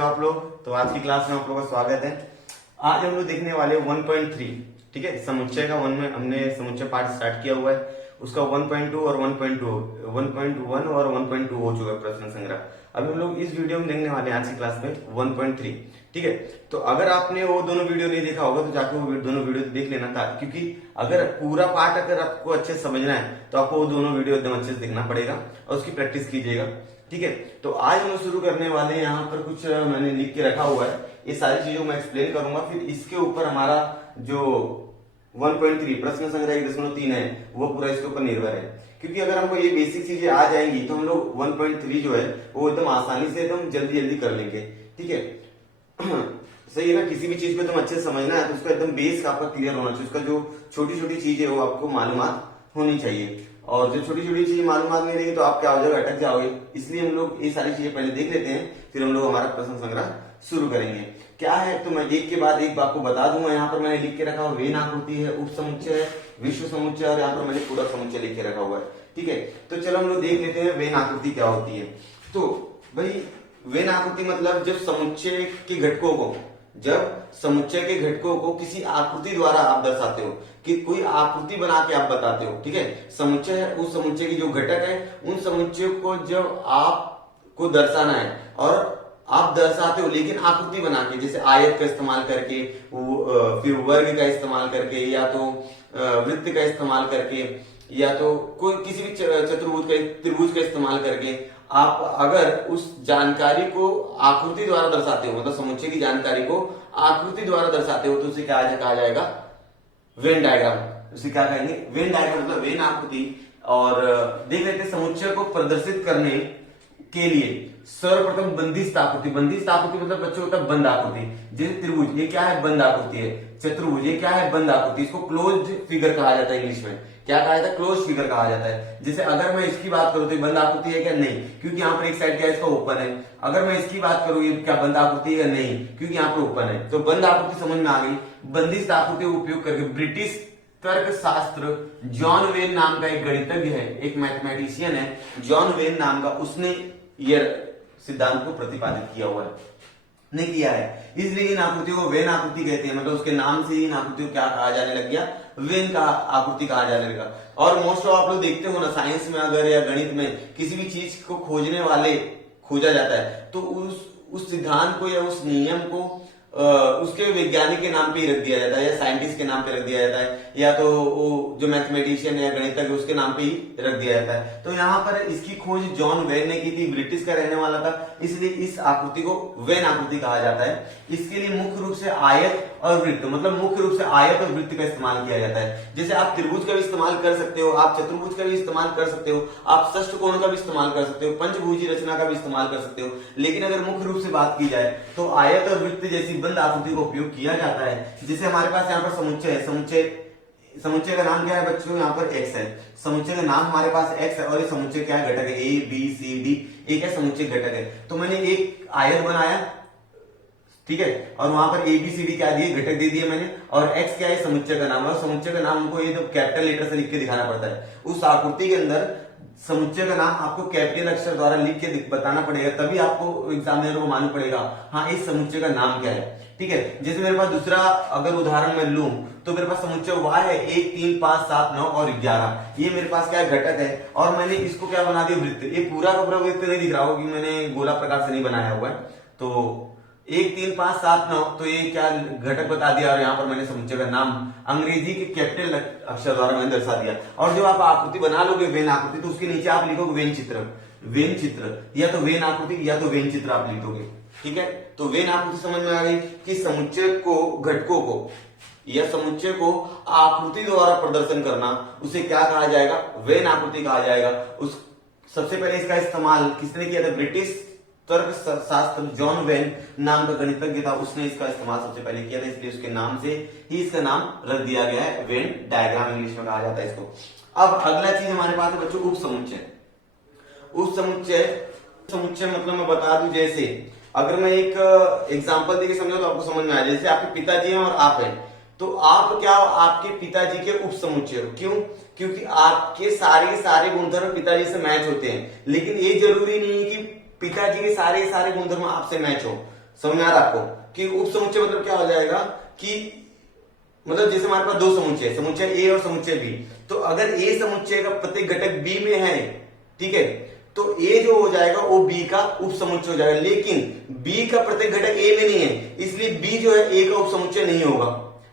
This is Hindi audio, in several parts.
हो आप लोग। तो आज की क्लास में आप लोगों का स्वागत है। आज हम लोग देखने वाले 1.3, ठीक है। समुच्चय का वन में हमने समुच्चय पार्ट स्टार्ट किया हुआ है, उसका 1.2 और 1.1 और 1.2 हो चुका है प्रश्न संग्रह। अभी हम लोग इस वीडियो में देखने वाले हैं आज की क्लास में 1.3, ठीक है। तो अगर आपने वो दोनों वीडियो नहीं देखा होगा तो जाकर वो दोनों वीडियो देख लेना था, क्योंकि अगर पूरा पार्ट अगर आपको अच्छे से समझना है तो आपको वो दोनों वीडियो एकदम अच्छे से देखना पड़ेगा और उसकी प्रैक्टिस कीजिएगा, ठीक है। तो आज हम शुरू करने वाले हैं। यहाँ पर कुछ मैंने लिख के रखा हुआ है, ये सारी चीजों मैं एक्सप्लेन करूंगा, फिर इसके ऊपर हमारा जो 1.3 प्रश्न संग्रह 1.3 है वो पूरा इसके ऊपर निर्भर है। क्योंकि अगर हमको ये बेसिक चीजें आ जाएंगी तो हम लोग 1.3 जो है वो एकदम आसानी से एकदम जल्दी जल्दी कर लेंगे, ठीक है। सही है ना। किसी भी चीज को एकदम अच्छे से समझना है तो उसका एकदम बेस आपका क्लियर होना चाहिए, उसका जो छोटी छोटी चीज है वो आपको मालूमात होनी चाहिए। और जो छोटी छोटी चीज मालूमात नहीं रहेगी तो आप क्या हो जाएगा, अटक जाओगे। इसलिए हम लोग ये सारी चीजें पहले देख लेते हैं, फिर हम लोग हमारा प्रश्न संग्रह शुरू करेंगे। क्या है तो मैं एक के बाद एक आपको बता दूंगा। यहाँ पर मैंने लिख के रखा हुआ वेन आकृति है, उप समुच्चय है, विश्व समुच्चय, और यहाँ पर मैंने पूरा समुच्चय लिख के रखा हुआ है, ठीक है। तो चलो हम लोग देख लेते हैं वेन आकृति क्या होती है। तो भाई वेन आकृति मतलब जब समुच्चय के घटकों को किसी आकृति द्वारा आप दर्शाते हो, कि कोई आकृति बना के आप बताते हो, ठीक है। समुच्चय है, उस समुच्चय की जो घटक है उन समुच्चय को जब आपको दर्शाना है और आप दर्शाते हो लेकिन आकृति बना के, जैसे आयत का इस्तेमाल करके, फिर वर्ग का इस्तेमाल करके, या तो वृत्त का इस्तेमाल करके, या तो कोई किसी भी चतुर्भुज का त्रिभुज का इस्तेमाल करके आप अगर उस जानकारी को आकृति द्वारा दर्शाते हो, मतलब समुच्चय की जानकारी को आकृति द्वारा दर्शाते हो, तो उसे क्या कहा जाएगा, वेन डायग्राम। उसे क्या कहेंगे, वेन डायग्राम, मतलब वेन आकृति। और देख लेते हैं समुच्चय को प्रदर्शित करने के लिए सर्वप्रथम बंदिस्त आकृति मतलब बच्चों होता है बंद आकृति। जैसे त्रिभुज, ये क्या है, बंद आकृति है। चतुर्भुज, ये क्या है, बंद आकृति। इसको क्लोज्ड फिगर कहा जाता है, इंग्लिश में क्या कहा जाता है, क्लोज फिगर कहा जाता है। जैसे अगर मैं इसकी बात करूं तो बंद आकृति है क्या, नहीं, क्योंकि यहाँ पर एक साइड क्या है, इसका ओपन है। अगर मैं इसकी बात करूं ये क्या बंद आकृति है, नहीं, क्योंकि यहाँ पर ओपन है। तो बंद आकृति समझ में आ गई। बंदिस्त आकृति का उपयोग करके ब्रिटिश तर्कशास्त्र जॉन वेन नाम का एक गणितज्ञ है, एक मैथमेटिशियन है जॉन वेन नाम का, उसने ये सिद्धांत को प्रतिपादित किया हुआ है, नहीं किया है। इसलिए इन आकृतियों को वेन आकृति कहते हैं। मतलब उसके नाम से इन आकृतियों को क्या कहा जाने लग गया, वेन का आकृति कहा जाने लगा। और मोस्ट ऑफ आप लोग देखते हो ना, साइंस में अगर या गणित में किसी भी चीज को खोजने वाले खोजा जाता है तो उस सिद्धांत को या उस नियम को उसके वैज्ञानिक के नाम पे ही रख दिया जाता है, या साइंटिस्ट के नाम पे रख दिया जाता है, या तो वो जो मैथमेटिशियन या गणितज्ञ उसके नाम पे ही रख दिया जाता है। तो यहाँ पर इसकी खोज जॉन वेन ने की थी, ब्रिटिश का रहने वाला था, इसलिए इस आकृति को वेन आकृति कहा जाता है। इसके लिए मुख्य रूप से आयत और वृत्त, मतलब मुख्य रूप से आयत और वृत्त का इस्तेमाल किया जाता है। जैसे आप त्रिभुज का भी इस्तेमाल कर सकते हो, आप चतुर्भुज का भी इस्तेमाल कर सकते हो, आप षष्ठकोण का भी इस्तेमाल कर सकते हो, पंचभुजी रचना का भी इस्तेमाल कर सकते हो। लेकिन अगर मुख्य रूप से बात की जाए तो आयत और वृत्त जैसी बंद आकृति का उपयोग किया जाता है। जैसे हमारे पास यहाँ पर समुच्चय है, समुच्चय का नाम क्या है बच्चों, यहाँ पर x है। समुच्चय का नाम हमारे पास x है और ये समुच्चय क्या है, घटक है, ए बी सी डी, एक है समुच्चय घटक है। तो मैंने एक आयत बनाया, ठीक है, और वहां पर ए बी सी डी क्या दिए, घटक दे दिए मैंने, और x क्या है, समुच्चय का नाम है। और समुच्चय का नाम हमको ये तो कैपिटल लेटर से लिख के दिखाना पड़ता है। उस आकृति के अंदर समुच्चय का नाम आपको कैपिटल अक्षर द्वारा लिख के बताना पड़ेगा, तभी आपको एग्जामिनर को मालूम पड़ेगा हाँ इस समुच्चय का नाम क्या है, ठीक है। जैसे मेरे पास दूसरा अगर उदाहरण मैं लूं तो मेरे पास समुच्चय y है, 1 3 5 7 9 और 11, ये मेरे पास क्या है, घटक है। और मैंने इसको क्या बना दिया, वृत्त। ये पूरा का पूरा वृत्त नहीं दिख रहा होगा क्योंकि मैंने गोला प्रकार से नहीं बनाया हुआ है। तो 1 3 5 7 9, तो ये क्या घटक बता दिया, और यहाँ पर मैंने समुच्चय का नाम अंग्रेजी के कैपिटल अक्षर द्वारा मैंने दर्शा दिया। और जब आप आकृति बना लोगे वेन आकृति, तो उसके नीचे आप लिखोगे वेन चित्र, या तो वेन आकृति या तो वेन चित्र आप लिखोगे, ठीक है। तो वेन आकृति समझ में आ गई कि समुच्चय को, घटकों को या समुच्चय को आकृति द्वारा प्रदर्शन करना, उसे क्या कहा जाएगा, वेन आकृति कहा जाएगा। उस सबसे पहले इसका इस्तेमाल किसने किया था, ब्रिटिश तर्कशास्त्र जॉन वेन नाम का गणितज्ञ था, उसने इसका इस्तेमाल सबसे पहले किया था, इसलिए उसके नाम से ही इसका नाम रख दिया गया है, वेन डायग्राम इंग्लिश में कहा जाता है इसको। अब अगला चीज हमारे पास है बच्चों, उप समुच्चय मतलब मैं बता दूं, जैसे अगर मैं एक एग्जांपल देके समझाऊं तो आपको समझ में आ जाए। जैसे आपके पिताजी हैं और आप हैं, तो आप क्या, आपके पिताजी के उप समुच्चय हो। क्यों, क्योंकि आपके सारे गुणधर्म पिताजी से मैच होते हैं। लेकिन ये जरूरी नहीं है कि पिताजी के सारे गुणधर्म आपसे मैच हो। समझ में आ रहा है आपको कि उप समुच्चय मतलब क्या हो जाएगा कि मतलब जैसे हमारे पास दो समुच्चय है, समुच्चय ए और समुच्चय बी। तो अगर ए समुच्चय का प्रत्येक घटक बी में है, ठीक है, तो ए जो हो जाएगा वो बी का उप समुच्चय हो जाएगा, लेकिन बी का प्रत्येक घटक ए में नहीं है, इसलिए बी जो है ए का उप समुच्चय नहीं होगा।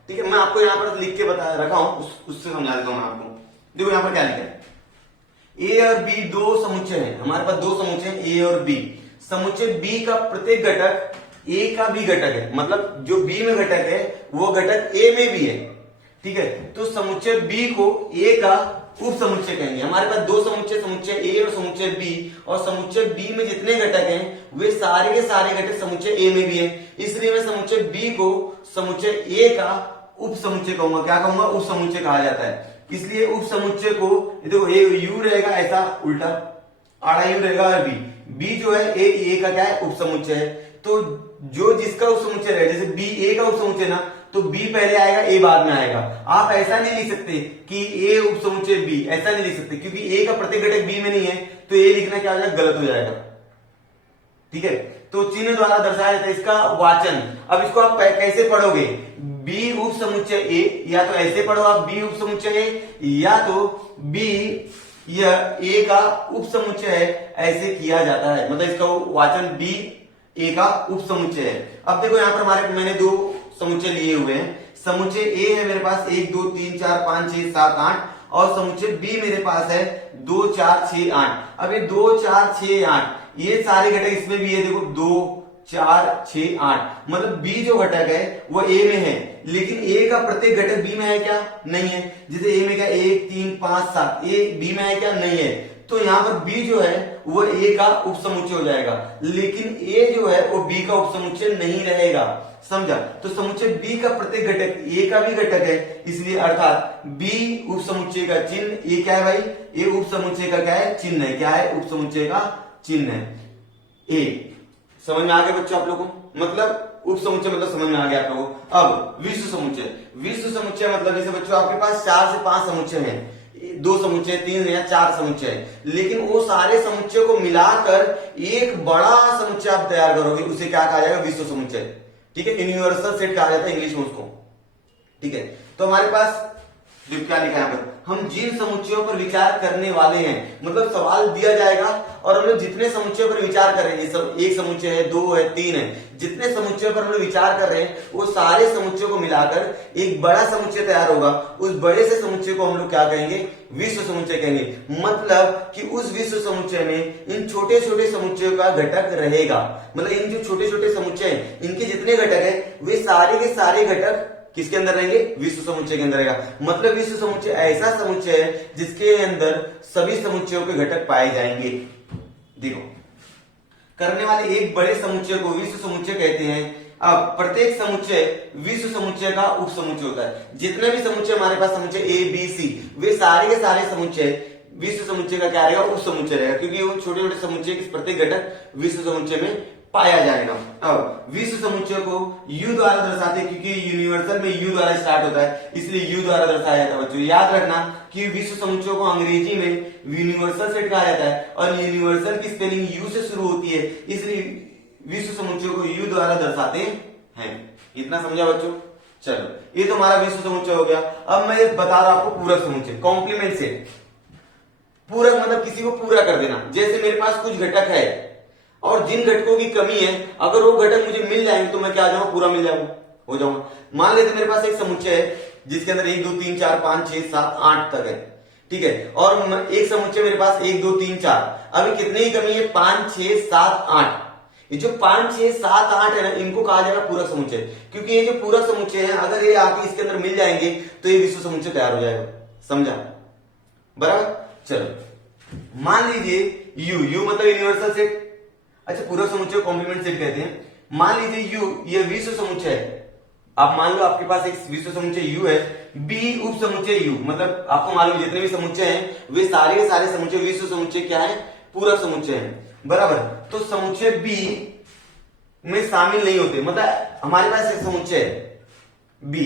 ठीक है, मैं आपको यहाँ पर लिख के बता रखा हूं, उससे समझा देता हूं आपको। देखो यहाँ पर क्या लिखा है, ए और बी दो समुच्चय है, हमारे पास दो समुच्चय है ए और बी। समुच्चय बी का प्रत्येक घटक ए का भी घटक है, मतलब जो बी में घटक है वो घटक ए में भी है। ठीक है, तो समुच्चय बी को ए का उप समुच्चय कहेंगे। हमारे पास दो समुच्चय, समुच्चय ए और समुच्चय बी, और समुच्चय बी में जितने घटक हैं वे सारे के सारे घटक समुच्चय ए में भी है, इसलिए मैं समुच्चय बी को समुच्चय ए का उप समुच्चय कहूंगा। क्या कहूंगा? उप समुच्चय कहा जाता है। इसलिए उप समुच्चय को देखो ए यू रहेगा ऐसा उल्टा, आड़ा यू रहेगा, और बी जो है ए का क्या है? उप समुच्चय है। तो जो जिसका उप समुच्चय रहेगा, जैसे बी ए का उप समुच्चय ना, तो बी पहले आएगा ए बाद में आएगा। आप ऐसा नहीं लिख सकते कि ए उप समुच्चय बी, ऐसा नहीं लिख सकते, क्योंकि ए का प्रत्येक घटक बी में नहीं है, तो ए लिखना क्या हो जाएगा? गलत हो जाएगा। ठीक है, तो चिन्ह द्वारा दर्शाया जाता है इसका वाचन। अब इसको आप कैसे पढ़ोगे? बी उप समुच्चय ए, या तो ऐसे पढ़ो आप बी उप समुच्चय ए, या तो बी यह ए का उप समुच्चय है, ऐसे किया जाता है। मतलब इसका वाचन बी ए का उप समुच्चय है। अब देखो यहाँ पर हमारे मैंने दो समुच्चय लिए हुए हैं। समुच्चय ए है मेरे पास 1 2 3 4 5 6 7 8, और समुच्चय बी मेरे पास है 2 4 6 8। अब ये 2 4 6 8 ये सारे घटक इसमें भी है, देखो 2 4 6 8, मतलब बी जो घटक है वो ए में है, लेकिन ए का प्रत्येक घटक बी में है क्या? नहीं है। जैसे ए में क्या 1 3 5 7, ए बी में है क्या? नहीं है। तो यहाँ पर बी जो है वो ए का उप समुच्चय हो जाएगा, लेकिन ए जो है वो बी का उप समुच्चय नहीं रहेगा। समझा? तो समुच्चय बी का प्रत्येक घटक ए का भी घटक है, इसलिए अर्थात बी उप समुच्चय का चिन्ह ए क्या है भाई? ए उप समुच्चय का क्या है? चिन्ह है। क्या है? उप समुच्चय का चिन्ह है ए। समझ में आ गया बच्चों आप लोगों को? मतलब उप समुच्चय मतलब समझ में आ गया आप लोगों को। अब विश्व समुच्चय, विश्व समुच्चय मतलब जैसे बच्चों आपके पास 4 से 5 समुच्चय हैं, 2 समुच्चय 3 या 4 समुच्चय है, लेकिन वो सारे समुच्चय को मिलाकर एक बड़ा समुच्चय आप तैयार करोगे, उसे क्या कहा जाएगा? विश्व समुच्चय। ठीक है, यूनिवर्सल सेट कहा जाता है इंग्लिश में उसको। ठीक है, तो हमारे पास जो क्या लिखा है यहाँ पर, हम जिन समुच्चयों पर विचार करने वाले हैं, मतलब सवाल दिया जाएगा और हम लोग जितने समुच्चयों पर विचार कर रहे हैं, सब एक समुच्चय है, 2 है, 3 है, जितने समुच्चयों पर हम लोग विचार कर रहे हैं वो सारे समुच्चयों को मिलाकर एक बड़ा समुच्चय तैयार होगा। उस बड़े से समुच्चय को हम लोग क्या कहेंगे? विश्व समुच्चय कहेंगे। मतलब कि उस विश्व समुच्चय में इन छोटे छोटे समुच्चयों का घटक रहेगा, मतलब इन जो छोटे छोटे समुच्चय हैं इनके जितने घटक है वे सारे के सारे घटक किसके अंदर रहेंगे? विश्व समुच्चय के अंदर रहेगा। मतलब विश्व समुच्चय ऐसा समुच्चय है जिसके अंदर सभी समुच्चयों के घटक पाए जाएंगे। देखो, करने वाले एक बड़े समुच्चय को विश्व समुच्चय कहते हैं। अब प्रत्येक समुच्चय विश्व समुच्चय का उप समुच्चय होता है। जितने भी समुच्चय हमारे पास समुच्चय ए बी सी, वे सारे के सारे समुच्चय विश्व समुच्चय का क्या रहेगा? उप समुच्चय रहेगा, क्योंकि वो छोटे छोटे समुच्चय के प्रत्येक घटक विश्व समुच्चय में पाया जाएगा। अब विश्व समुच्चय को यू द्वारा दर्शाते हैं, क्योंकि यूनिवर्सल में यू द्वारा स्टार्ट होता है, इसलिए यू द्वारा दर्शाया जाता है। बच्चों याद रखना कि विश्व समुच्चय को अंग्रेजी में यूनिवर्सल सेट कहा जाता है, और यूनिवर्सल की स्पेलिंग यू से शुरू होती है, इसलिए विश्व समुच्चय को यू द्वारा दर्शाते हैं। इतना समझा बच्चों? चलो, ये तो हमारा विश्व समुच्चय हो गया। अब मैं बता रहा हूं आपको पूरक समुच्चय, कॉम्प्लीमेंट सेट। पूरक मतलब किसी को पूरा कर देना। जैसे मेरे पास कुछ घटक है और जिन घटकों की कमी है, अगर वो घटक मुझे मिल जाएंगे तो मैं क्या आ जाऊंगा? पूरा मिल जाऊंगा, हो जाऊंगा। मान लेते मेरे पास एक समुच्चय है जिसके अंदर 1 2 3 4 5 6 7 8 तक है। ठीक है, और एक समुच्चय मेरे पास 1 2 3 4, अभी कितने की कमी है? 5 6 7 8। ये जो 5 6 7 8 है ना, इनको कहा जाएगा पूरक समुच्चय, क्योंकि ये जो पूरक समुच्चय है अगर ये आके इसके अंदर मिल जाएंगे तो ये विश्व समुच्चय तैयार हो जाएगा। समझा? बराबर? चलो, मान लीजिए यू मतलब यूनिवर्सल सेट। अच्छा, पूरक समुच्चय कॉम्प्लीमेंट सेट कहते हैं। मान लीजिए यू ये विश्व समुच्चय है। आप मान लो आपके पास एक विश्व समुच्चय यू है, बी उप समुच्चय यू, मतलब आपको मालूम जितने भी समुच्चय हैं वे सारे के सारे समुच्चय विश्व समुच्चय क्या है? पूरक समुच्चय है। बराबर? तो समुच्चय बी में शामिल नहीं होते। मतलब हमारे पास एक समुच्चय है बी,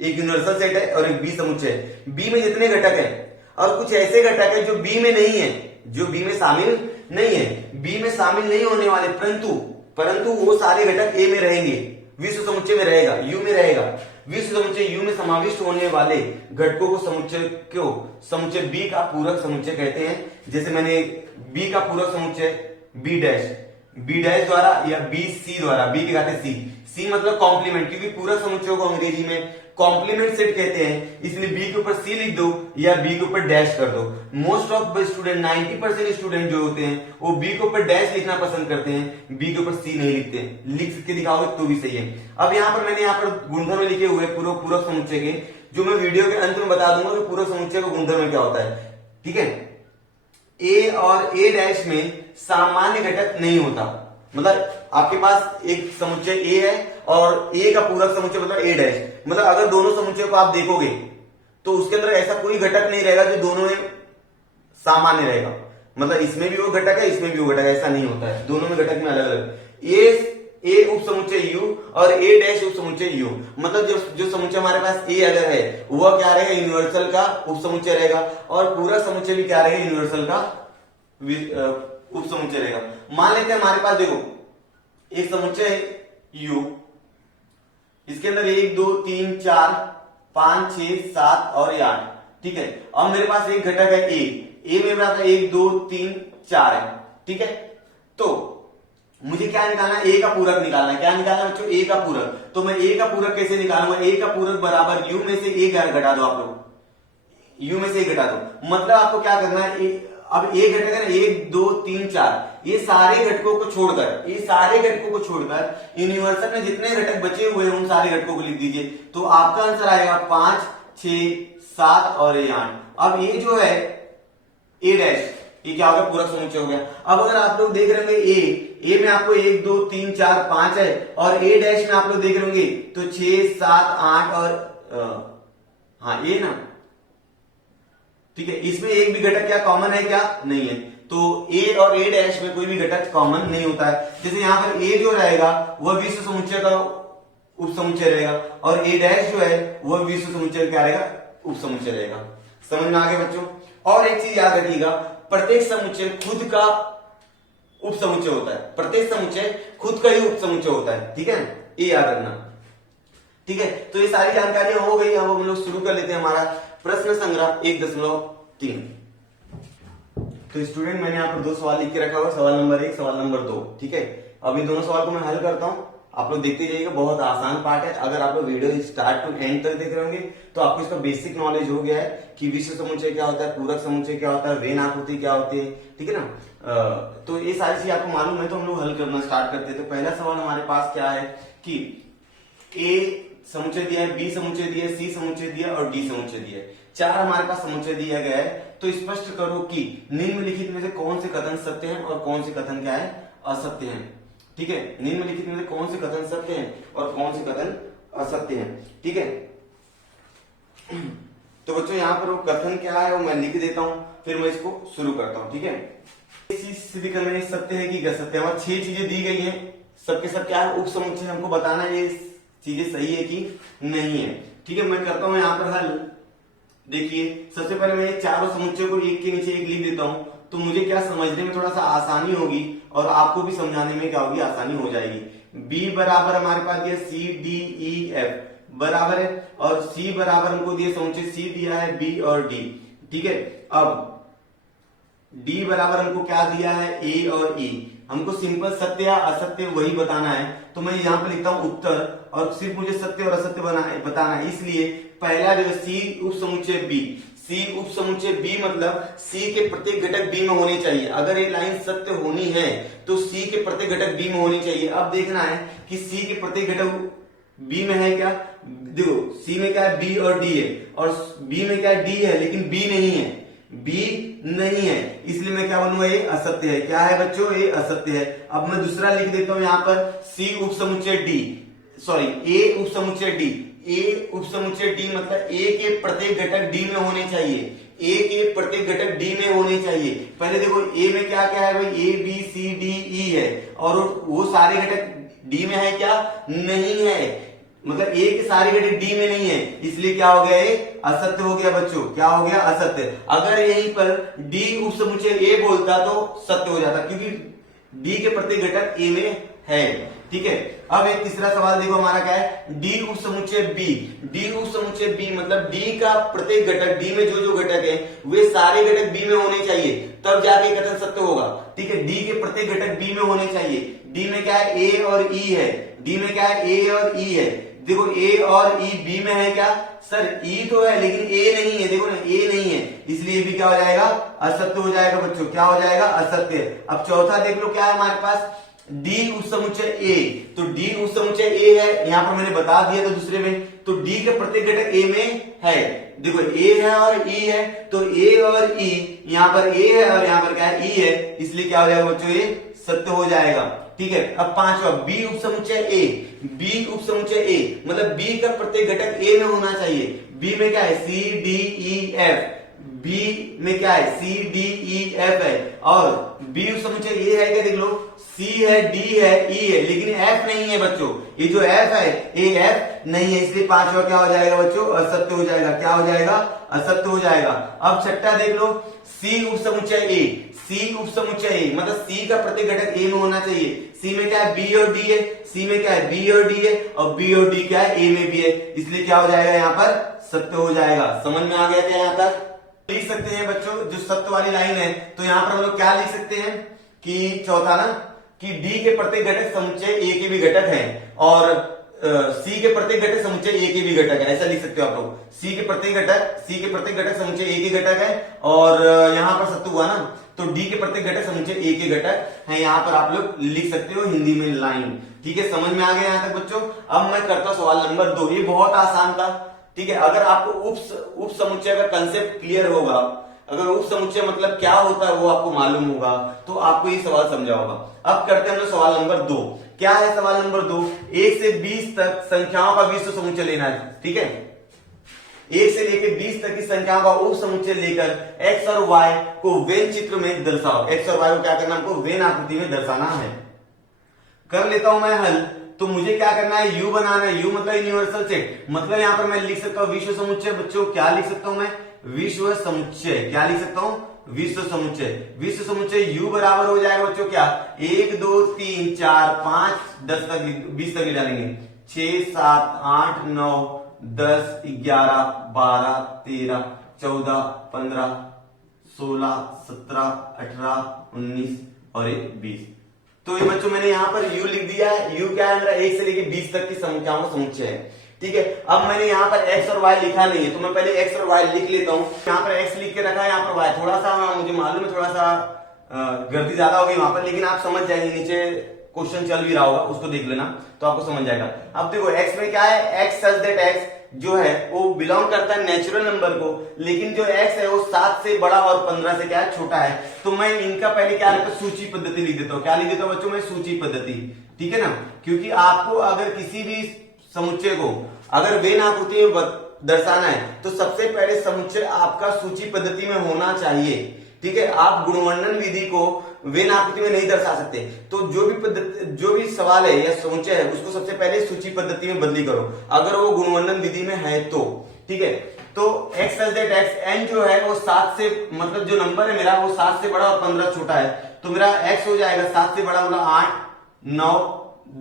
एक यूनिवर्सल सेट है और एक बी समुच्चय है। बी में जितने घटक है और कुछ ऐसे घटक है जो बी में नहीं है, जो बी में शामिल नहीं है, बी में शामिल नहीं होने वाले, परंतु परंतु वो सारे घटक ए में रहेंगे, विश्व समुच्चय में रहेगा, यू में रहेगा। विश्व समुच्चय यू में समाविष्ट होने वाले घटकों को समुच्चय बी का पूरक समुच्चय कहते हैं। जैसे मैंने बी का पूरक समुच्चय बी डैश द्वारा या बी सी द्वारा, बी के घाते सी मतलब कॉम्प्लीमेंट, क्योंकि पूरक समुच्चयों को अंग्रेजी में कॉम्प्लीमेंट सेट कहते हैं, इसलिए बी के ऊपर सी लिख दो या बी के ऊपर डैश कर दो। मोस्ट ऑफ स्टूडेंट 90% स्टूडेंट जो होते हैं वो बी के ऊपर डैश लिखना पसंद करते हैं, बी के ऊपर सी नहीं लिखते। लिख के दिखाओगे तो भी सही है। अब यहाँ पर मैंने गुणधर्म लिखे हुए पूरक समुच्चय के, जो मैं वीडियो के अंत में बता दूंगा कि पूरक समुच्चय का गुणधर्म क्या होता है। ठीक है, ए और ए डैश में सामान्य घटक नहीं होता, मतलब आपके पास एक समुच्चय ए है और ए का पूरक समुच्चय मतलब ए डैश, मतलब अगर दोनों समुच्चय को आप देखोगे तो उसके अंदर ऐसा कोई घटक नहीं रहेगा जो दोनों में सामान्य रहेगा, मतलब इसमें भी वो घटक है इसमें भी वो घटक है, ऐसा नहीं होता है। दोनों में घटक में अलग अलग ए उप समुच्चय यू और ए डैश उप समुच्चय यू, मतलब जो समुच्चय हमारे पास ए अगर है वह क्या रहेगा, यूनिवर्सल का उप समुच्चय रहेगा, और पूरक समुच्चय भी क्या रहेगा, यूनिवर्सल का उप समुच्चय रहेगा। मान लेते हैं हमारे पास देखो एक समुच्चय है U, इसके अंदर 1 2 3 4 5 6 7 और 8। ठीक है, और मेरे पास एक घटक है ए में मेरे पास 1 2 3 4 है। ठीक है, तो मुझे क्या निकालना है, ए का पूरक निकालना है। क्या निकालना है बच्चों, ए का पूरक। तो मैं ए का पूरक कैसे निकालूंगा, ए का पूरक बराबर यू में से ए घटा दो, आप लोग यू में से ए घटा दो, मतलब आपको क्या करना है, अब ए घटक है ना 1 2 3 4, ये सारे घटकों को छोड़कर यूनिवर्सल में जितने घटक बचे हुए हैं उन सारे घटकों को लिख दीजिए। तो आपका आंसर आएगा 5 6 7 और 8। अब ये जो है ए डैश, ये क्या होगा, पूरक समुच्चय हो गया। अब अगर आप लोग देख रहे होंगे ए में आपको 1 2 3 4 5 है, और ए डैश में आप लोग देख रहे होंगे तो 6 7 8 और हाँ ये ना, ठीक है, इसमें एक भी घटक क्या कॉमन है, क्या नहीं है। तो ए और ए डैश में कोई भी घटक कॉमन नहीं होता है। जैसे यहाँ पर ए जो रहेगा वह विश्व समुच्चय का उप समुच्चय रहेगा, और ए डैश जो है वह विश्व समुच्चय क्या रहेगा, उप समुच्चय रहेगा। समझ में आ गया बच्चों। और एक चीज याद रखिएगा, प्रत्येक समुच्चय खुद का उप समुच्चय होता है, प्रत्येक समुच्चय खुद का ही उप समुच्चय होता है। ठीक है, ये याद रखना। ठीक है, तो ये सारी जानकारियां हो गई। अब हम लोग शुरू कर लेते हैं हमारा प्रश्न संग्रह 1.3। तो स्टूडेंट मैंने यहाँ पर 2 सवाल लिख के रखा हुआ, सवाल नंबर 1 सवाल नंबर 2। ठीक है, अब इन दोनों सवाल को मैं हल करता हूँ, आप लोग देखते जाइएगा, बहुत आसान पार्ट है। अगर आप लोग वीडियो स्टार्ट टू एंड तक देख रहे होंगे तो आपको इसका बेसिक नॉलेज हो गया है कि विश्व समुच्चय क्या होता है, पूरक समुच्चय क्या होता है, वेन आकृति क्या होती है। ठीक है ना, तो ये सारी चीज आपको मालूम है, तो हम लोग हल करना स्टार्ट करते हैं। तो पहला सवाल हमारे पास क्या है कि ए समुच्चय दिया है, बी समुच्चय दिया है, सी समुच्चय दिया और डी समुच्चय दिया है। 4 हमारे पास समुच्चय दिया गया है। तो स्पष्ट करो कि निम्नलिखित में से कौन से कथन सत्य हैं और कौन से कथन क्या है, असत्य हैं। ठीक है, निम्नलिखित में से कौन से कथन सत्य हैं और कौन से कथन असत्य हैं। ठीक है, तो बच्चों यहाँ पर वो कथन क्या है वो मैं लिख देता हूं, फिर मैं इसको शुरू करता हूं। ठीक है, ये चीज सिद्ध करने सत्य है कि असत्य है। हमारे 6 चीजें दी गई हैं, सबके सब क्या है, उप समुच्चय। हमको बताना है ये चीजें सही है कि नहीं है। ठीक है, मैं करता हूं यहाँ पर हल। देखिए, सबसे पहले मैं ये चारों समुच्चय को एक के नीचे एक लिख देता हूं, तो मुझे क्या समझने में थोड़ा सा आसानी होगी और आपको भी समझाने में क्या होगी, आसानी हो जाएगी। B बराबर हमारे पास दिया C D E F बराबर है, और C बराबर हमको दिया समुच्चय C दिया है B और D। ठीक है, अब D बराबर हमको क्या दिया है, A और E। हमको सिंपल सत्य या असत्य वही बताना है, तो मैं यहाँ पे लिखता हूं उत्तर, और सिर्फ मुझे सत्य और असत्य बताना है। इसलिए पहला जो है C उप समुच्चय B, C उप समुच्चय B मतलब C के प्रत्येक घटक B में होने चाहिए। अगर ये लाइन सत्य होनी है तो C के प्रत्येक घटक B में होनी चाहिए। अब देखना है कि C के प्रत्येक घटक B में है क्या। देखो C में क्या है, B और D है, और B में क्या है, D है, लेकिन B नहीं है, B नहीं है, इसलिए मैं क्या बनूंगा, ये असत्य है। क्या है बच्चों, ये असत्य है। अब मैं दूसरा लिख देता हूं यहाँ पर C उप समुच्चय D, सॉरी A उप समुच्चय D। A उप समुच्चय D मतलब A के प्रत्येक घटक D में होने चाहिए, A के प्रत्येक घटक D में होने चाहिए। पहले देखो A में क्या क्या है भाई, A B C D E है, और वो सारे घटक D में है क्या, नहीं है, मतलब A के सारे घटक D में नहीं है, इसलिए क्या हो गया, ये असत्य हो गया बच्चों। क्या हो गया, असत्य। अगर यहीं पर D उप समुच्चय A बोलता तो सत्य हो जाता, क्योंकि D के प्रत्येक घटक A में है। ठीक है, अब एक तीसरा सवाल देखो हमारा क्या है, डी उप समुच्चय बी। डी उप समुच्चय बी मतलब डी का प्रत्येक घटक, डी में जो जो घटक है वे सारे घटक बी में होने चाहिए, तब जाके कथन सत्य होगा। ठीक है, डी के प्रत्येक घटक बी में होने चाहिए। डी में क्या है, ए और ई है। डी में क्या है, ए और ई है। देखो ए और ई बी में है क्या सर, ई तो है लेकिन ए नहीं है, देखो ना ए नहीं है, इसलिए भी क्या हो जाएगा, असत्य हो जाएगा बच्चों। क्या हो जाएगा, असत्य। अब चौथा देख लो क्या है हमारे पास, डी उप समुच्चय ए। तो डी उप समुच्चय ए है, यहां पर मैंने बता दिया था दूसरे में, तो डी के प्रत्येक घटक ए में है। देखो ए है और ई है, तो ए और ई, यहां पर ए है और यहां पर क्या है, ई है, इसलिए क्या हो जाएगा बच्चों, ये सत्य हो जाएगा। ठीक है, अब पांचवा, बी उप समुच्चय ए। बी उप समुच्चय ए मतलब बी का प्रत्येक घटक ए में होना चाहिए। बी में क्या है, C D E F. B में क्या है, सी डी ई एफ है, और बी उप समुच्चय ए है क्या, देख लो, सी है, डी है, ई है, लेकिन एफ नहीं है बच्चों। ये जो एफ है, ये एफ नहीं है, इसलिए पांचवा क्या हो जाएगा बच्चों, असत्य हो जाएगा। क्या हो जाएगा, असत्य हो जाएगा। अब छठा देख लो, सी उप समुच्चय ए। सी उप समुच्चय ए मतलब सी का प्रत्येक घटक ए में होना चाहिए। सी में क्या है, बी और डी है। सी में क्या है, बी और डी है, और बी और डी क्या है, ए में भी है, इसलिए क्या हो जाएगा, यहाँ पर सत्य हो जाएगा। समझ में आ गया क्या, यहाँ तक लिख सकते हैं बच्चों जो सत्य वाली लाइन है। तो यहाँ पर हम लोग क्या लिख सकते हैं कि चौथा ना, कि डी के प्रत्येक घटक समुच्चय ए के भी घटक हैं, और सी के प्रत्येक घटक समुच्चय ए के भी घटक है, ऐसा लिख सकते हो आप लोग। सी के प्रत्येक घटक समुच्चय ए के घटक है, और यहाँ पर सत्य हुआ ना, तो डी के प्रत्येक घटक समुच्चय ए के घटक है, यहाँ पर आप लोग लिख सकते हो हिंदी में लाइन। ठीक है, समझ में आ गया यहाँ तक बच्चों। अब मैं करता हूँ सवाल नंबर 2, ये बहुत आसान था। ठीक है, अगर आपको उप समुच्चय का कंसेप्ट क्लियर होगा, अगर उप समुच्चय मतलब क्या होता है वो आपको मालूम होगा, तो आपको ये सवाल समझा होगा। अब करते हैं हम लोग सवाल नंबर 2। क्या है सवाल नंबर 2, 1 से 20 तक संख्याओं का विश्व समुच्चय लेना है। ठीक है, 1 से लेकर 20 तक की संख्याओं का उप समुच्चय लेकर एक्स और वाई को वेन चित्र में दर्शाओ। एक्स और वाई को क्या करना, हमको वेन आकृति में दर्शाना है। कर लेता हूं मैं हल। तो मुझे क्या करना है, यू बनाना है। यू मतलब यूनिवर्सल सेट, मतलब यहां पर मैं लिख सकता हूं विश्व समुच्चय। बच्चों क्या लिख सकता हूं मैं, विश्व समुच्चय। क्या लिख सकता हूं, विश्व समुच्चय। विश्व समुच्चय यू बराबर हो जाएगा बच्चों क्या, 1 2 3 4 5 10 तक 20 तक डालेंगे, 6 7 8 9 10 11 12 13 14 15 16 17 18 19 और 20। तो ये बच्चों मैंने यहाँ पर u लिख दिया है। u क्या है मेरा, 1 से लेकर 20 तक की संख्याओं का समुच्चय है। ठीक है, अब मैंने यहाँ पर x और y लिखा नहीं है, तो मैं पहले x और y लिख लेता हूँ। यहाँ पर x लिख के रखा है, यहाँ पर y। थोड़ा सा मुझे मालूम है, थोड़ा सा गर्दी ज्यादा होगी वहां पर, लेकिन आप समझ जाएंगे, नीचे क्वेश्चन चल भी रहा होगा, उसको देख लेना तो आपको समझ जाएगा। अब देखो x में क्या है, x सच दैट x जो है वो बिलोंग करता है नेचुरल नंबर को, लेकिन जो x है वो 7 से बड़ा और 15 से क्या है, छोटा है। तो मैं इनका पहले क्या लिखता हूं, सूची पद्धति लिख देता हूं। क्या लिख देता हूं बच्चों, मैं सूची पद्धति। ठीक है ना, क्योंकि आपको अगर किसी भी समुच्चय को अगर वेन आकृति में दर्शाना है तो सबसे पहले समुच्चय आपका सूची पद्धति में होना चाहिए। ठीक है, आप गुणवर्णन विधि को वेन आकृति में नहीं दर्शा सकते। तो जो भी सवाल है या समुच्चय है उसको सबसे पहले सूची पद्धति में बदली करो, अगर वो गुणवर्णन विधि में है तो। ठीक है, तो x such that x n जो है वो 7 से, मतलब जो नंबर है मेरा वो 7 से बड़ा और 15 छोटा है, तो मेरा x हो जाएगा 7 से बड़ा मतलब 8 9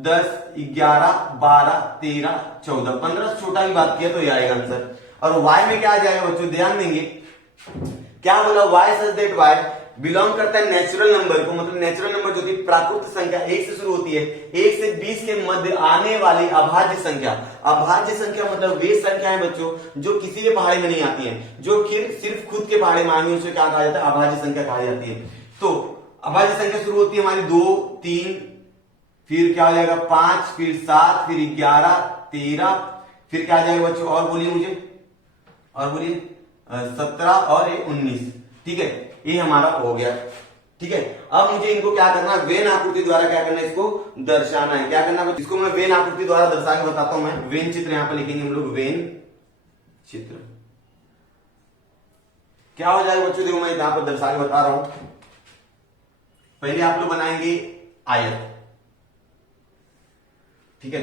10 11 12 13 14 15 छोटा की बात किया तो ये आएगा आंसर। और y में क्या आ जाएगा बच्चों, ध्यान देंगे क्या बोला, y such that y belong करता है नेचुरल नंबर को, मतलब नेचुरल नंबर जो होती है प्राकृत संख्या 1 से शुरू होती है, 1 से 20 के मध्य आने वाली अभाज्य संख्या। अभाज्य संख्या मतलब वे संख्याएं बच्चों जो किसी के पहाड़े में नहीं आती हैं, जो सिर्फ खुद के पहाड़े में आएंगे, उसे क्या कहा जाता है, अभाज्य संख्या कहा जाती है। तो अभाज्य संख्या शुरू होती है हमारी 2 3, फिर क्या हो जाएगा 5, फिर 7, फिर 11 13, फिर क्या आ जाएगा बच्चों, और बोलिए मुझे, और बोलिए 17 और 19। ठीक है, ये हमारा हो गया। ठीक है, अब मुझे इनको क्या करना है, वेन आकृति द्वारा क्या करना है, इसको दर्शाना है। क्या करना है, इसको मैं वेन आकृति द्वारा दर्शा के बताता हूं। मैं वेन चित्र यहां पर लिखेंगे हम लोग, वेन चित्र क्या हो जाएगा बच्चों, देखो मैं यहां पर दर्शा के बता रहा हूं। पहले आप लोग बनाएंगे आयत। ठीक है,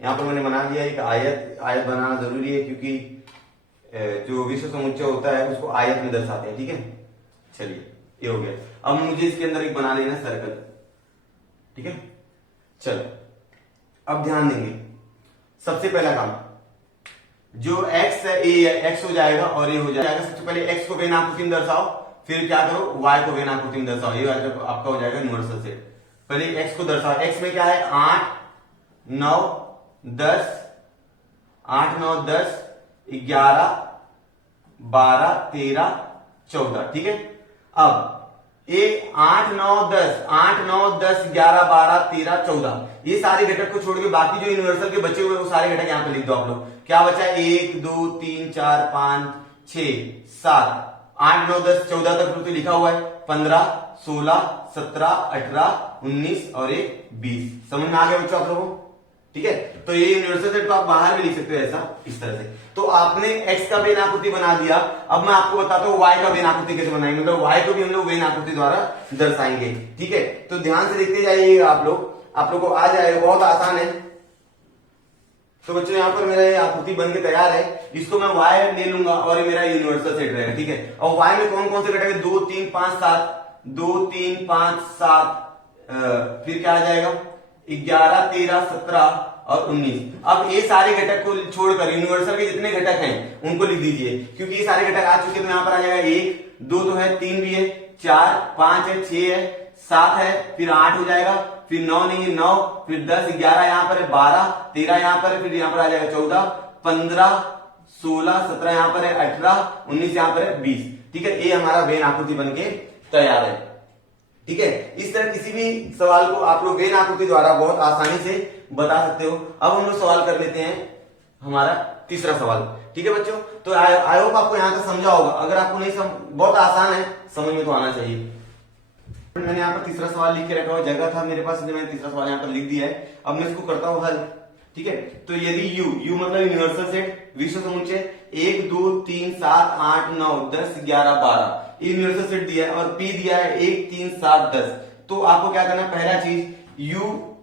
यहां पर मैंने बना दिया एक आयत। आयत बनाना जरूरी है क्योंकि जो विश्व समुच्चय होता है उसको आयत में दर्शाते हैं। ठीक है, चलिए ये हो गया। अब मुझे इसके अंदर एक बना लेना सर्कल। ठीक है, चलो अब ध्यान देंगे। सबसे पहला काम, जो x है ये x हो जाएगा और ये हो जाएगा। सबसे पहले x को वेन आकृति में दर्शाओ, फिर क्या करो y को वेन आकृति में दर्शाओ। ये आपका हो जाएगा यूनिवर्सल सेट। पहले x को दर्शाओ। x में क्या है 8 9 10, 8 9 10 11 12 13 14। ठीक है, अब ये 8 9 10 8 9 10 11 12 13 14 ये सारे घटक को छोड़ के बाकी जो यूनिवर्सल के बचे हुए वो सारे घटक यहाँ पे लिख दो आप लोग। क्या बचा है 1 2 3 4 5 6 7 8 9 10 14 तक तो लिखा हुआ है। 15 16 17 18 19 और 20। समझ में आ गया बच्चों आप लोगों को? ठीक है, तो ये यूनिवर्सल सेट को आप बाहर भी लिख सकते हो ऐसा, इस तरह से। तो आपने x का वेन आकृति बना दिया। अब मैं आपको बताता हूँ y का वेन आकृति कैसे बनाएंगे, मतलब y को भी हम लोग वेन आकृति द्वारा दर्शाएंगे। ठीक है, तो ध्यान से देखते जाइएगा आप लोग को आ जाएगा, बहुत आसान है। तो बच्चों यहाँ पर मेरा ये आकृति बन के तैयार है। इसको मैं y ले लूंगा और ये मेरा यूनिवर्सल सेट रहेगा। ठीक है, और y में कौन कौन से घटक है 2 3 5 7 2 3 5 7 फिर क्या आ जाएगा 11 13 17 और 19। अब ये सारे घटक को छोड़कर यूनिवर्सल के जितने घटक हैं उनको लिख दीजिए, क्योंकि ये सारे घटक आ चुके। तो यहाँ पर आ जाएगा 1 2 तो है 3 भी है 4 5 है 6 है 7 है फिर 8 हो जाएगा, फिर 9 नहीं है 9, फिर 10 11 यहाँ पर है 12 13 यहाँ पर है, फिर यहाँ पर आ जाएगा 14 15 16 17 यहाँ पर है 18 19 यहाँ पर है 20। ठीक है, ये हमारा वेन आकृति बनके तैयार है। ठीक है, इस तरह किसी भी सवाल को आप लोग वेन आकृति द्वारा बहुत आसानी से बता सकते हो। अब हम लोग सवाल कर लेते हैं हमारा तीसरा सवाल। ठीक है बच्चों, तो आई होप आपको यहाँ तक समझा होगा। अगर आपको नहीं बहुत आसान है, समझ में तो आना चाहिए। मैंने यहाँ पर तीसरा सवाल लिख के रखा हुआ, जगह था मेरे पास, मैंने तीसरा सवाल यहाँ पर लिख दिया है। अब मैं इसको करता हूँ हल। ठीक है, तो यदि u मतलब यूनिवर्सल सेट विश्व समुच्चय 1 2 3 7 8 9 10 11 12 यूनिवर्सल सेट दिया है और p दिया है 1 3 7 10। तो आपको क्या करना है, पहला चीज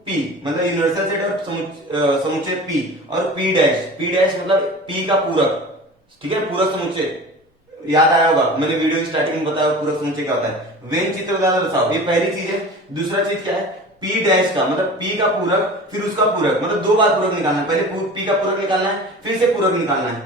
p मतलब यूनिवर्सल सेट और समुच्चय p और p डैश मतलब p का पूरक। ठीक है, पूरक समुच्चय याद आया होगा, मैंने वीडियो की स्टार्टिंग में बताया पूरक समुच्चय क्या होता है। वेन चित्र द्वारा दर्शाओ, ये पहली चीज है। दूसरा चीज क्या है, p डैश का मतलब p का पूरक फिर उसका पूरक, मतलब 2 बार पूरक निकालना है। पहले p का पूरक निकालना है फिर से पूरक निकालना है,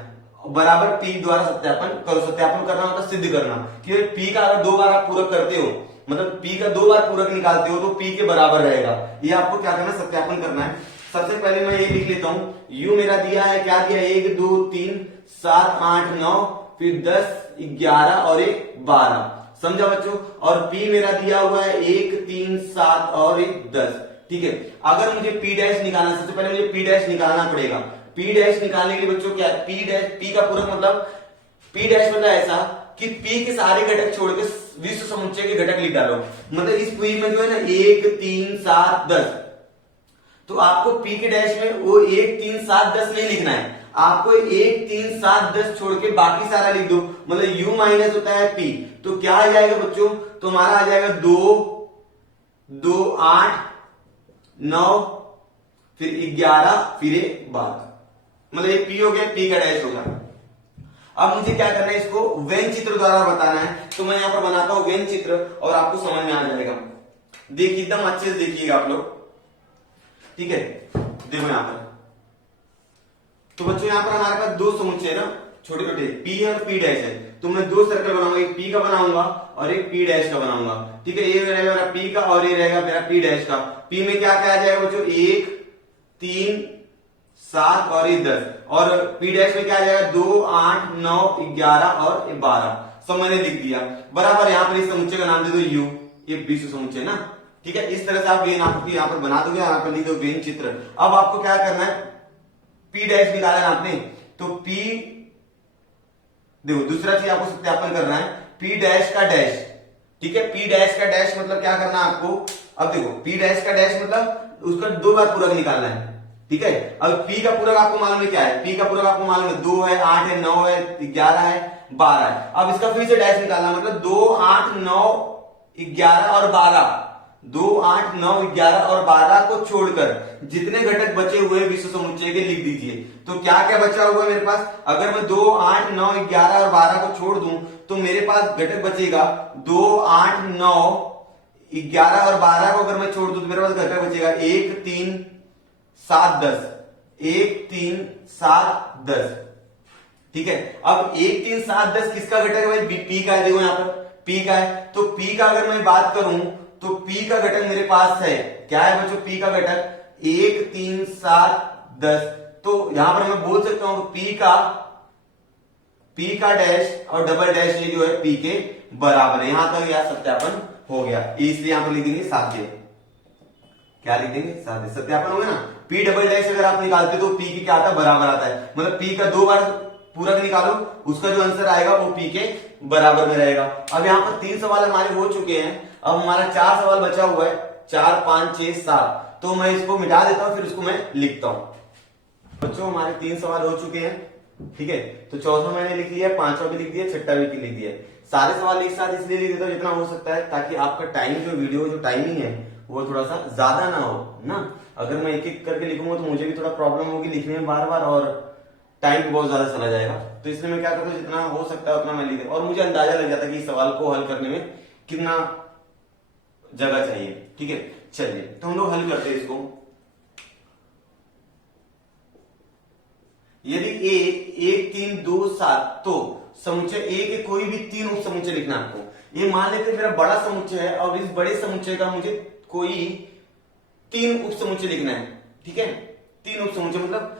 बराबर p द्वारा सत्यापन करो। सत्यापन करना मतलब सिद्ध करना कि p का अगर 2 बार आप पूरक करते हो, मतलब p का 2 बार पूरक निकालते हो तो p के बराबर रहेगा। ये आपको क्या करना है, सत्यापन करना है। सबसे पहले मैं ये लिख लेता हूं, u मेरा दिया है, क्या दिया 1 2 3 7 8 9 फिर 10 11 और 12। समझा बच्चों? और p मेरा दिया हुआ है 1 3 7 और 10। ठीक है, अगर मुझे p डैश निकालना, सबसे पहले मुझे p डैश निकालना पड़ेगा। p डैश निकालने के लिए बच्चों क्या है, p डैश p का पूरक मतलब p डैश मतलब ऐसा कि p के सारे घटक छोड़ के विश्व समुच्चय के घटक लिख डालो। मतलब इस p में जो है ना 1 3 7 10, तो आपको p के डैश में वो 1 3 7 10 नहीं लिखना है, आपको 1 3 7 10 छोड़ के बाकी सारा लिख दो। मतलब u माइनस होता है p, तो क्या आ जाएगा बच्चों, तो हमारा आ जाएगा 2 2 8 9 फिर 11 फिर 12। मतलब ये p हो गया, p का डैश होगा। अब मुझे क्या करना है, इसको वेन चित्र द्वारा बताना है। तो मैं यहां पर बनाता हूं वेन चित्र और आपको समझ में आ जाएगा। देखिए एकदम अच्छे से देखिएगा आप लोग। ठीक है, देखो यहां पर, तो बच्चों यहां पर हमारे पास 2 समुच्चय ना छोटे छोटे p है और p डैश है। तो मैं 2 सर्कल बनाऊंगा, एक p का बनाऊंगा और एक p डैश का बनाऊंगा। ठीक है, ये रहेगा मेरा p का और ये रहेगा मेरा p डैश का। p में क्या क्या आ जाएगा बच्चों, 1 3 7 और 10, और p डैश में क्या आ जाएगा 2 8 9 11 और 12। सब मैंने लिख दिया। बराबर यहाँ पर इस समुच्चय का नाम दे दो u, ये विश्व समुच्चय ना। ठीक है, इस तरह से आप वेन आकृति यहाँ पर बना दोगे, यहाँ पर लिख दो वेन चित्र। अब आपको क्या करना है, p डैश निकाला है आपने, तो p देखो दूसरा चीज आपको सत्यापन करना है, p डैश का डैश। ठीक है, p डैश का डैश मतलब क्या करना है आपको, अब देखो p डैश का डैश मतलब उसका 2 बार पूरक निकालना है। ठीक है, अब p का पूरक आपको मालूम है क्या है, p का पूरक आपको मालूम है 2 है 8 है 9 है 11 है 12 है। अब इसका फिर से डैश निकालना, मतलब 2 8 9 11 और 12, 2 8 9 11 और 12 को छोड़कर जितने घटक बचे हुए विश्व समुच्चय के लिख दीजिए। तो क्या क्या बचा हुआ है मेरे पास, अगर मैं 2 8 9 11 और 12 को छोड़ दूं तो मेरे पास घटक बचेगा 2 8 9 11 और 12 को अगर मैं छोड़ दूं तो मेरे पास घर पे बचेगा 1 3 7 10, 1 3 7 10। ठीक है, अब 1 3 7 10 किसका घटक है भाई? पी का है। देखो यहाँ पर पी का है, तो पी का अगर मैं बात करूं तो पी का घटक मेरे पास है, क्या है बच्चों? पी का घटक 1 3 7 10। तो यहां पर मैं बोल सकता हूं पी का डैश और डबल डैश ये जो है पी के बराबर है। यहां तक यह सत्यापन हो गया, इसलिए यहां पर लिख देंगे साध्य। क्या लिख देंगे? साध्य। सत्यापन हो गया ना। पी डबल डैश अगर आप निकालते तो पी के क्या आता है? बराबर आता है। मतलब पी का 2 बार पूरक निकालो, उसका जो आंसर आएगा वो पी के बराबर में रहेगा। अब यहाँ पर 3 सवाल हमारे हो चुके हैं, अब हमारा 4 सवाल बचा हुआ है, 4 5 6 7। तो मैं इसको मिटा देता हूं, फिर इसको मैं लिखता हूं। बच्चों हमारे 3 सवाल हो चुके हैं, ठीक है। तो चौथा मैंने लिख लिया, 5वां भी लिख दिया, 6वां भी लिख दिया। सारे सवाल एक साथ इसलिए लिख देता हूं जितना हो सकता है, ताकि आपका टाइम जो वीडियो जो टाइमिंग है वो थोड़ा सा ज्यादा ना हो ना। अगर मैं एक एक करके लिखूंगा तो मुझे भी थोड़ा प्रॉब्लम होगी लिखने में बार बार, और टाइम भी बहुत ज्यादा चला जाएगा। तो इसलिए मैं क्या करता हूँ, जितना हो सकता है उतना मैं लिख, और मुझे अंदाजा लग जाता है कि इस सवाल को हल करने में कितना जगह चाहिए। ठीक है, चलिए तो हम लोग हल करते हैं इसको। यदि ए 1 3 2 7, तो समुच्चय ए के कोई भी 3 उप समुच्चय लिखना है आपको। ये मान लेते हैं मेरा बड़ा समुच्चय है, और इस बड़े समुच्चय का मुझे कोई 3 उप समुच्चय लिखना है। ठीक है, 3 उप समुच्चय मतलब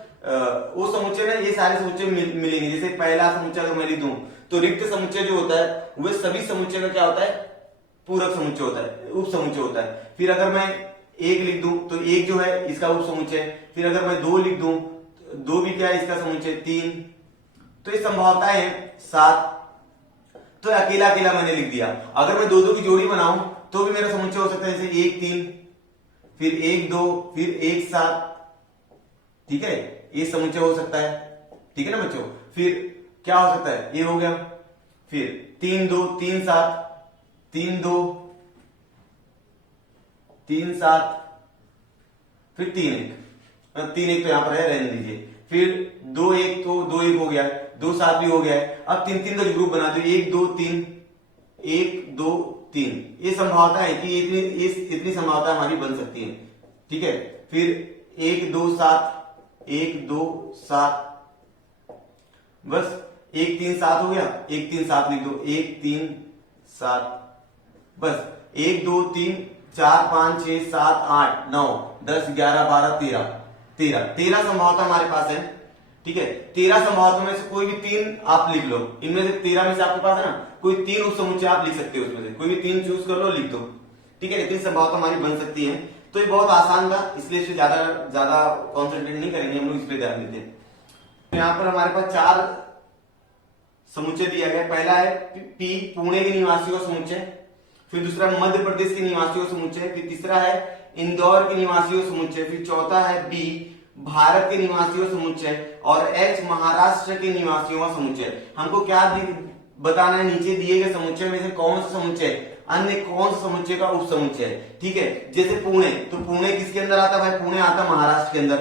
वो समुच्चय में ये सारे समुच्चय मिलेंगे। जैसे पहला समुच्चय अगर मैं लिख दूं तो रिक्त समुच्चय जो होता है वह सभी समुच्चय का क्या होता है? पूरक समुच्चय होता है, उप समुच्चय होता है। फिर अगर मैं 1 लिख दूं तो 1 जो है इसका उप समुच्चय। फिर अगर मैं 2 लिख दूं, 2 भी क्या है इसका समुच्चय, 3। तो ये संभावनाएं है 7। तो अकेला अकेला मैंने लिख दिया। अगर मैं 2 की जोड़ी बनाऊं तो भी मेरा समुच्चय हो सकता है, जैसे 1 3, फिर 1 2, फिर 1 7। ठीक है, ये समुच्चय हो सकता है। ठीक है ना बच्चों। फिर क्या हो सकता है? ये हो गया। फिर 3 2 3 7, 3 2 3 7, फिर 3 1, 3 1 तो यहां पर है, रहने दीजिए। फिर 2 1 तो 2 1 हो गया, 2 7 भी हो गया है। अब 3 3 का जो ग्रुप बना दो, 1 2 3, 1 2 3। ये संभावना है कि इतनी संभावना हमारी बन सकती है। ठीक है, फिर 1 2 7, 1 2 7, बस 1 3 7 हो गया, 1 3 7 लिख दो, 1 3 7, बस 1 2 3 4 5 6 7 8 9 10 11 12 13 संभावना हमारे पास है। ठीक है, 13 संभावना में से कोई भी 3 आप लिख लो। इनमें से 13 में से आपके पास है ना कोई 3 उप समुच्चय आप लिख सकते हो, उसमें से कोई भी 3 चूज कर लो, लिख दो। ठीक है, इतनी संभावना हमारी बन सकती है। तो ये बहुत आसान था, इसलिए इसे ज्यादा कॉन्सेंट्रेट नहीं करेंगे हम लोग, इस पे ध्यान देते हैं। तो यहाँ पर हमारे पास 4 समुच्चय दिया गया। पहला है पी, पुणे के निवासियों का समुच्चय। फिर दूसरा मध्य प्रदेश के निवासियों का समुच्चय। फिर तीसरा है इंदौर के निवासियों का समुच्चय। फिर चौथा है बी, भारत के निवासियों का समुच्चय। और एच, महाराष्ट्र के निवासियों का समुच्चय। हमको क्या बताना है? नीचे दिए गए समुच्चय में से कौन सा समुच्चय अन्य कौन सा समुच्चय का उप समुच्चय है। ठीक है, जैसे पुणे, तो पुणे किसके अंदर आता है भाई? पुणे आता है महाराष्ट्र के अंदर।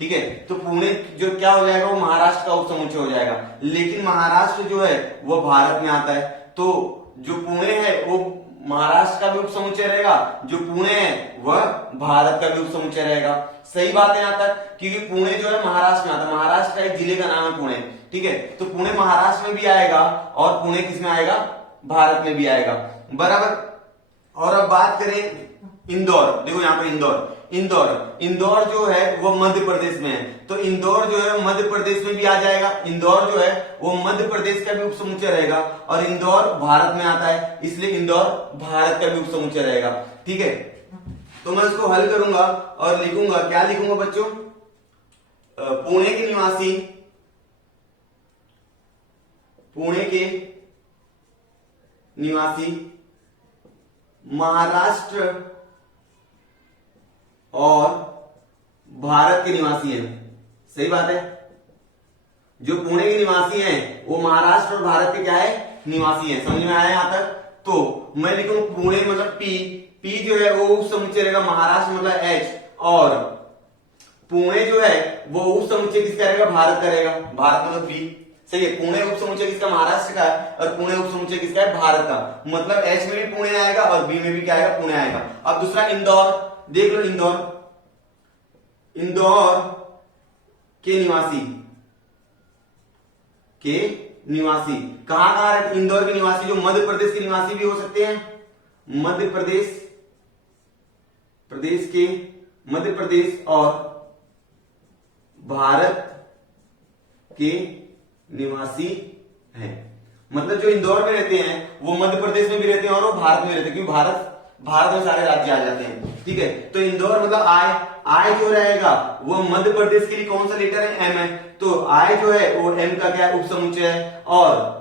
ठीक है, तो पुणे जो क्या हो जाएगा, वो महाराष्ट्र का उप समुच्चय हो जाएगा। लेकिन महाराष्ट्र जो है वो भारत में आता है, तो जो पुणे है वो महाराष्ट्र का भी उप समुच्चय रहेगा, जो पुणे है वह भारत का भी उप समुच्चय रहेगा। सही बात है यहाँ तक, क्योंकि पुणे जो है महाराष्ट्र में आता है, महाराष्ट्र का एक जिले का नाम है पुणे। ठीक है, तो पुणे महाराष्ट्र में भी आएगा और पुणे किसमें आएगा? भारत में भी आएगा, बराबर। और अब बात करें इंदौर, देखो यहाँ पर इंदौर जो है वो मध्य प्रदेश में है, तो इंदौर जो है मध्य प्रदेश में भी आ जाएगा। इंदौर जो है वो मध्य प्रदेश का भी उप समुच्चय रहेगा, और इंदौर भारत में आता है, इसलिए इंदौर भारत का भी उप समुच्चय रहेगा। ठीक है, तो मैं इसको हल करूंगा और लिखूंगा, क्या लिखूंगा बच्चों? पुणे के निवासी महाराष्ट्र और भारत के निवासी हैं। सही बात है, जो पुणे के निवासी हैं वो महाराष्ट्र और भारत के क्या है? निवासी हैं। समझ में आया यहां तक? तो मैं लिखूं पुणे मतलब पी जो है वो उप समुच्चय रहेगा महाराष्ट्र मतलब एच, और पुणे जो है वो उप समुच्चय किसका रहेगा? भारत का रहेगा, भारत मतलब बी। सही है। पुणे उप समुच्चय किसका, महाराष्ट्र का है, और पुणे उप समुच्चय किसका है, भारत का। मतलब एच में भी पुणे आएगा और बी में भी क्या आएगा, पुणे आएगा। अब दूसरा इंदौर, देख लो इंदौर, इंदौर के निवासी, के निवासी कहां कहां रहते, इंदौर के निवासी जो मध्य प्रदेश के निवासी भी हो सकते हैं, मध्य प्रदेश, प्रदेश के, मध्य प्रदेश और भारत के निवासी हैं। मतलब जो इंदौर में रहते हैं वो मध्य प्रदेश में भी रहते हैं और वो भारत में रहते हैं, क्योंकि भारत में सारे राज्य आ जाते हैं, ठीक है। तो इंदौर मतलब आय जो रहेगा वो मध्य प्रदेश के लिए कौन सा लेटर है, एम है, तो आय जो है वो एम का क्या उप समुच्चय है, और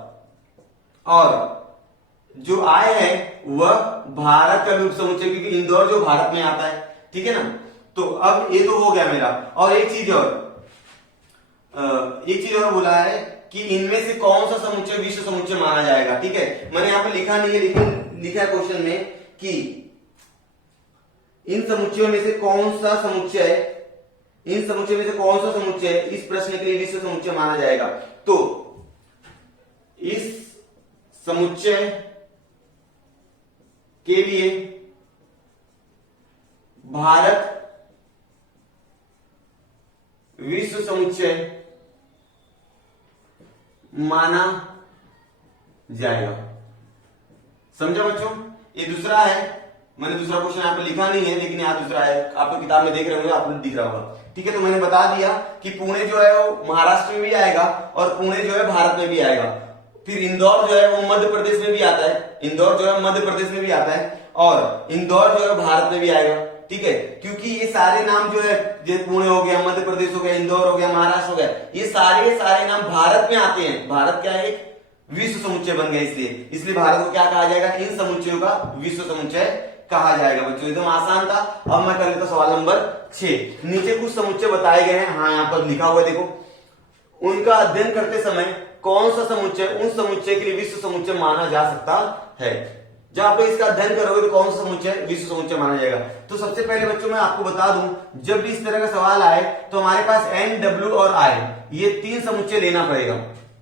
जो आय है वह भारत का भी उप समुच्चय, क्योंकि इंदौर जो भारत में आता है, ठीक है ना। तो अब ये तो हो गया मेरा। और एक चीज और बोला है कि इनमें से कौन सा समुच्चय विश्व समुच्चय माना जाएगा, ठीक है। मैंने यहां पर लिखा नहीं है, लेकिन लिखा है क्वेश्चन में कि इन समुच्चयों में से कौन सा समुच्चय, इन समुच्चय में से कौन सा समुच्चय इस प्रश्न के लिए विश्व समुच्चय माना जाएगा। तो इस समुच्चय के लिए भारत विश्व समुच्चय माना जाएगा। समझा बच्चों, ये दूसरा है, मैंने दूसरा क्वेश्चन यहां पर लिखा नहीं है, लेकिन यहां दूसरा है, आप किताब में देख रहे होंगे, आपको दिख रहा होगा, ठीक है। तो मैंने बता दिया कि पुणे जो है वो महाराष्ट्र में भी आएगा और पुणे जो है भारत में भी आएगा। फिर इंदौर जो है वो मध्य प्रदेश में भी आता है, इंदौर जो है मध्य प्रदेश में भी आता है, और इंदौर जो है भारत में भी आएगा, ठीक है। क्योंकि ये सारे नाम जो है, जैसे पुणे हो गया, मध्य प्रदेश हो गया, इंदौर हो गया, महाराष्ट्र हो गया, ये सारे नाम भारत में आते हैं। भारत क्या है, एक विश्व समुच्चय बन गया, इसलिए भारत को क्या कहा जाएगा, इन समुच्चयों का विश्व समुच्चय कहा जाएगा। बच्चों एकदम आसान था। अब मैं कर लेता सवाल नंबर 6। नीचे कुछ समुच्चय बताए गए हैं, हाँ यहाँ पर लिखा हुआ है, देखो। उनका अध्ययन करते समय कौन सा समुच्चय उन समुच्चय के लिए विश्व समुच्चय माना जा सकता है। जब आप इसका अध्ययन करोगे तो कौन सा समुच्चय विश्व समुच्चय माना जाएगा। तो सबसे पहले बच्चों मैं आपको बता दूं, जब भी इस तरह का सवाल आए तो हमारे पास एन, डब्ल्यू और आई, ये 3 समुच्चय लेना पड़ेगा।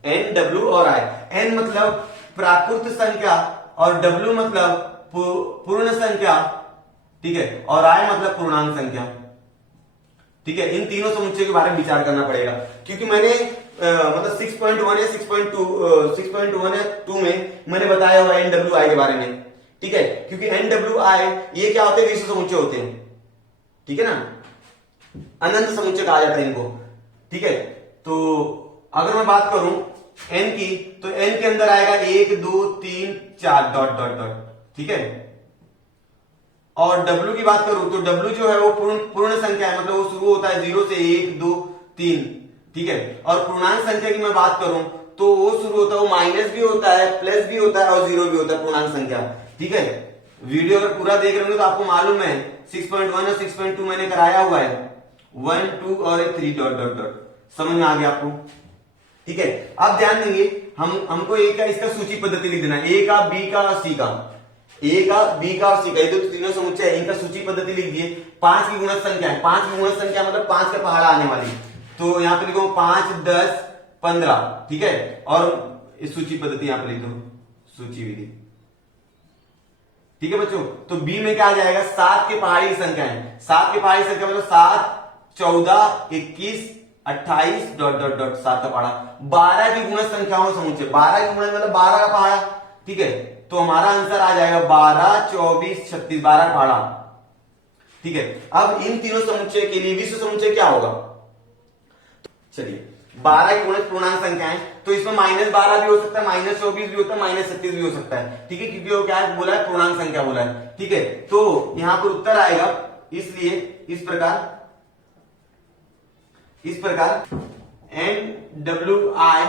एन, डब्ल्यू और आई। एन मतलब प्राकृत संख्या और डब्ल्यू मतलब पूर्ण संख्या, ठीक है, और आई मतलब पूर्णांक संख्या, ठीक है। इन तीनों समुच्चय के बारे में विचार करना पड़ेगा, क्योंकि मैंने मतलब 6.1 या 6.2 में मैंने बताया हुआ एन, डब्ल्यू, आई के बारे में, ठीक है। क्योंकि एन, डब्ल्यू, आई ये क्या होते हैं, विश्व समुच्चय होते हैं, ठीक है ना, अनंत समुच्चय कहा जाता है इनको, ठीक है। तो अगर मैं बात करूं एन की, तो एन के अंदर आएगा 1 2 3 4 डॉट डॉट डॉट, ठीक है। और डब्ल्यू की बात करूं तो डब्ल्यू जो है वो पूर्ण संख्या है, मतलब वो शुरू होता है 0 से 1 2 3, ठीक है। और पूर्णांक संख्या की मैं बात करूं तो वो शुरू होता है, वो माइनस भी होता है, प्लस भी होता है और 0 भी होता है, पूर्णांक संख्या, ठीक है। वीडियो अगर पूरा देख रहे हो तो आपको मालूम है 6.1 और 6.2 मैंने कराया हुआ है, 1 2 और 3 डॉट डॉट डॉट। समझ में आ गया आपको, ठीक है। अब ध्यान देंगे, हमको ए का इसका सूची पद्धति लिख देना, ए का, बी का और सी का, ए का, बी का और सी का, ये तो तीनों समुच्चय है, इनका सूची पद्धति लिख दिए। 5 की गुणक संख्या है, 5 की गुणक संख्या मतलब 5 का पहाड़ा आने वाली, तो यहां पे लिखो 5 10 15, ठीक है। और इस सूची पद्धति यहां पे लिख दो, सूची विधि, ठीक है बच्चों। तो बी में क्या आ जाएगा, 7 के पहाड़ी संख्या है, 7 के पहाड़ी संख्या मतलब 7 14 21 28 डॉट डॉट डॉट, 7 का पहाड़ा। 12 की गुणक संख्याओं समुच्चय, 12 की गुणक मतलब 12 का पहाड़ा, ठीक है। तो हमारा आंसर आ जाएगा 12 24 36, 12 का पहाड़ा, ठीक है। अब इन तीनों समुच्चय के लिए विश्व समुच्चय क्या होगा, चलिए 12 की गुणक पूर्णांक संख्या है, तो इसमें -12 भी हो सकता है, -24 भी होता है, -36 भी हो सकता है, ठीक है, क्योंकि वो क्या बोला है, पूर्णांक संख्या बोला है, ठीक है। तो यहां पर उत्तर आएगा, इसलिए इस प्रकार एन, डब्ल्यू, आई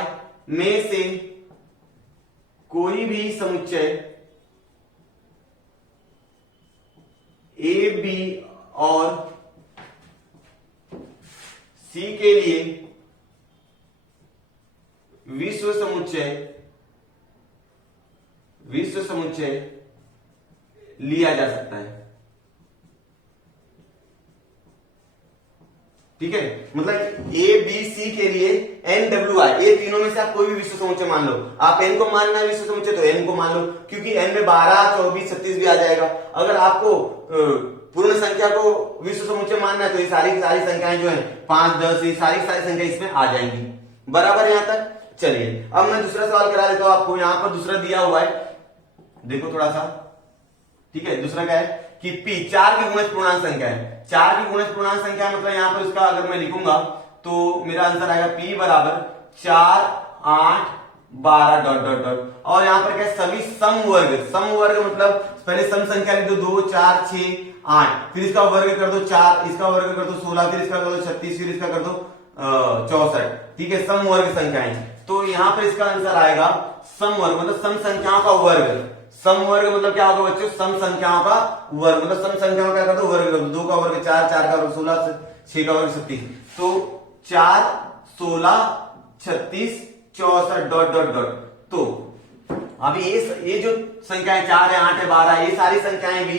में से कोई भी समुच्चय ए, बी और सी के लिए विश्व समुच्चय लिया जा सकता है, ठीक है, मतलब ए बी सी के लिए एन डब्ल्यू आई, ये तीनों में से आप कोई भी विश्व समुच्चय मान लो। आप एन को मानना है विश्व समुच्चय तो एन को मान लो, क्योंकि एन में 12, 24, 36 भी आ जाएगा। अगर आपको पूर्ण संख्या को विश्व समुच्चय मानना है तो ये सारी संख्याएं जो है 5, 10, ये सारी संख्या इसमें आ जाएंगी। बराबर यहां तक। चलिए अब मैं दूसरा सवाल करा देता हूं आपको। यहां पर दूसरा दिया हुआ है, देखो थोड़ा सा, ठीक है। दूसरा क्या है कि P 4 की गुणज पूर्णांक संख्या है। 4 की गुणज पूर्णांक संख्या मतलब यहां पर इसका अगर मैं लिखूंगा तो मेरा आंसर आएगा P बराबर 4, 8, 12 डॉट डॉट डॉट। और यहां पर क्या है, सभी सम वर्ग मतलब पहले सम संख्या लिख दो, 2, 4, 6, 8, फिर इसका वर्ग कर दो 4, इसका वर्ग कर दो 16, फिर इसका कर दो 36, फिर इसका कर दो 64, ठीक है, सम वर्ग संख्याएं। तो यहां पर इसका आंसर आएगा सम वर्ग मतलब सम संख्याओं का वर्ग। सम वर्ग मतलब क्या होगा बच्चों, सम संख्याओं का वर्ग मतलब सम संख्याओं का क्या कर दो, वर्ग कर दो। 2 का वर्ग 4, 4 का वर्ग 16, 6 का वर्ग 36, तो 4, 16, 36, 64 डॉट डॉट डॉट। तो अभी ये जो संख्याएं 4 है, 8 है, 12, ये सारी संख्याएं भी,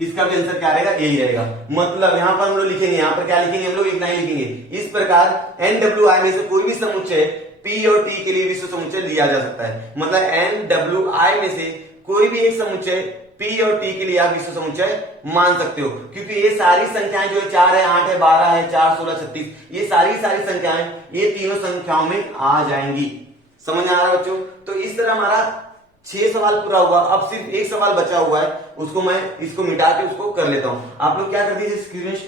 इसका भी आंसर क्या रहेगा, यही रहेगा। मतलब यहां पर हम लोग लिखेंगे, यहां पर क्या लिखेंगे हम लोग, एक लाइन लिखेंगे। इस प्रकार NWI में से कोई भी समुच्चय P और T के लिए विश्व समुच्चय लिया जा सकता है। मतलब NWI में से कोई भी एक समुच्चय P और T के लिए आप विश्व समुच्चय मान सकते हो, क्योंकि ये सारी संख्याएं जो है 4 है, 8 है, 12 है, 4, 16, 36, ये सारी संख्याएं ये तीनों संख्याओं में आ जाएंगी। समझ में आ रहा है बच्चों? तो इस तरह हमारा 6 सवाल पूरा हुआ। अब सिर्फ एक सवाल बचा हुआ है, उसको मैं इसको मिटा के उसको कर लेता हूं। आप लोग क्या कर दीजिए,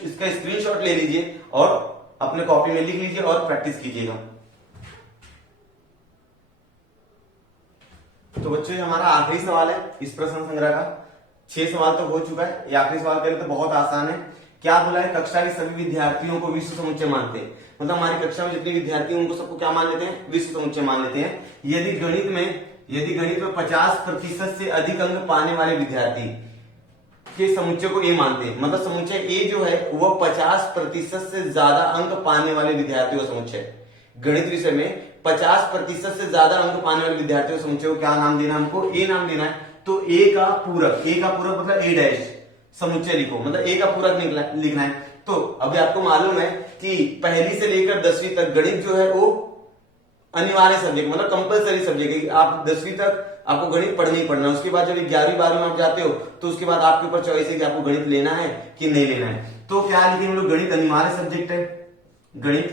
इसका स्क्रीनशॉट ले लीजिए और अपने कॉपी में लिख लीजिए और प्रैक्टिस कीजिएगा। तो बच्चों ये हमारा आखिरी सवाल है इस प्रश्न संग्रह का। 6 सवाल तो हो चुका है, ये आखिरी सवाल करें तो बहुत आसान है। क्या बोला है, कक्षा के सभी विद्यार्थियों को विश्व समुच्चय मानते हैं। मतलब हमारी कक्षा में जितने विद्यार्थी हैं उनको सबको क्या मान लेते हैं, विश्व समुच्चय मान लेते हैं। यदि गणित में 50% से अधिक अंक पाने वाले विद्यार्थी के समुच्चय को ए मानते हैं। मतलब समुच्चय ए जो है वह 50% से ज्यादा अंक पाने वाले विद्यार्थियों का समुच्चय। गणित विषय में 50% से ज्यादा अंक पाने वाले विद्यार्थियों के समुच्चय को क्या नाम देना, हमको ए नाम देना है। तो ए का पूरक मतलब ए डैश समुच्चय लिखो, मतलब ए का पूरक लिखना है। तो अभी आपको मालूम है कि पहली से लेकर 10वीं तक गणित जो है वो अनिवार्य सब्जेक्ट मतलब कंपलसरी सब्जेक्ट है। आप 10वीं तक आपको गणित पढ़ना ही पढ़ना है। उसके बाद जब 11वीं 12वीं में आप जाते हो तो उसके बाद आपके ऊपर चॉइस है कि आपको गणित लेना है कि नहीं लेना है। तो क्या लिखेंगे हम लोग, गणित अनिवार्य सब्जेक्ट है, गणित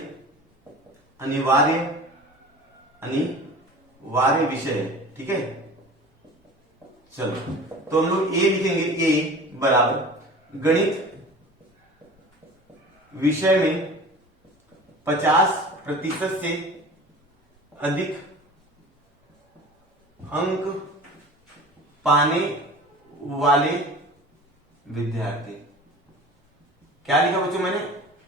अनिवार्य विषय है, ठीक है। चलो तो हम लोग ए लिखेंगे, ए बराबर गणित विषय में 50% से अधिक अंक पाने वाले विद्यार्थी। क्या लिखा बच्चों मैंने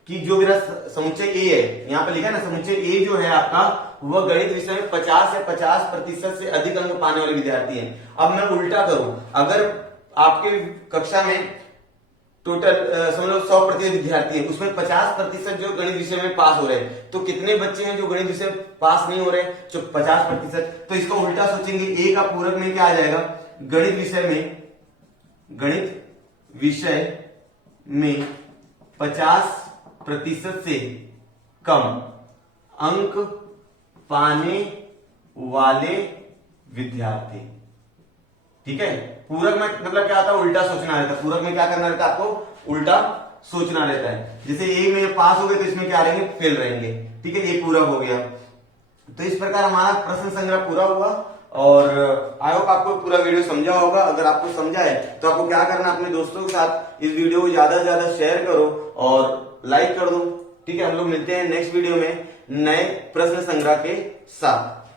कि जो मेरा समुच्चय ए है, यहां पर लिखा है ना, समुच्चय ए जो है आपका वह गणित विषय में 50% से अधिक अंक पाने वाले विद्यार्थी हैं। अब मैं उल्टा करूं, अगर आपके कक्षा में टोटल समझ लो 100% विद्यार्थी है, उसमें 50% जो गणित विषय में पास हो रहे हैं, तो कितने बच्चे हैं जो गणित विषय में पास नहीं हो रहे, जो 50%। तो इसको उल्टा सोचेंगे, ए का पूरक में क्या आ जाएगा, गणित विषय में 50% से कम अंक पाने वाले विद्यार्थी, ठीक है। पूरक में मतलब क्या होता है, उल्टा सोचना रहता है। पूरक में क्या करना रहता है, आपको उल्टा सोचना रहता है। जैसे ए में पास हो गए तो इसमें क्या रहेंगे, फेल रहेंगे, ठीक है। ये पूरक हो गया। तो इस प्रकार हमारा प्रश्न संग्रह पूरा हुआ और आई होप आपको पूरा वीडियो समझा होगा। अगर आपको समझा है तो आपको क्या करना, अपने दोस्तों के साथ इस वीडियो को ज्यादा से ज्यादा शेयर करो और लाइक कर दो, ठीक है। हम लोग मिलते हैं नेक्स्ट वीडियो में नए प्रश्न संग्रह के साथ।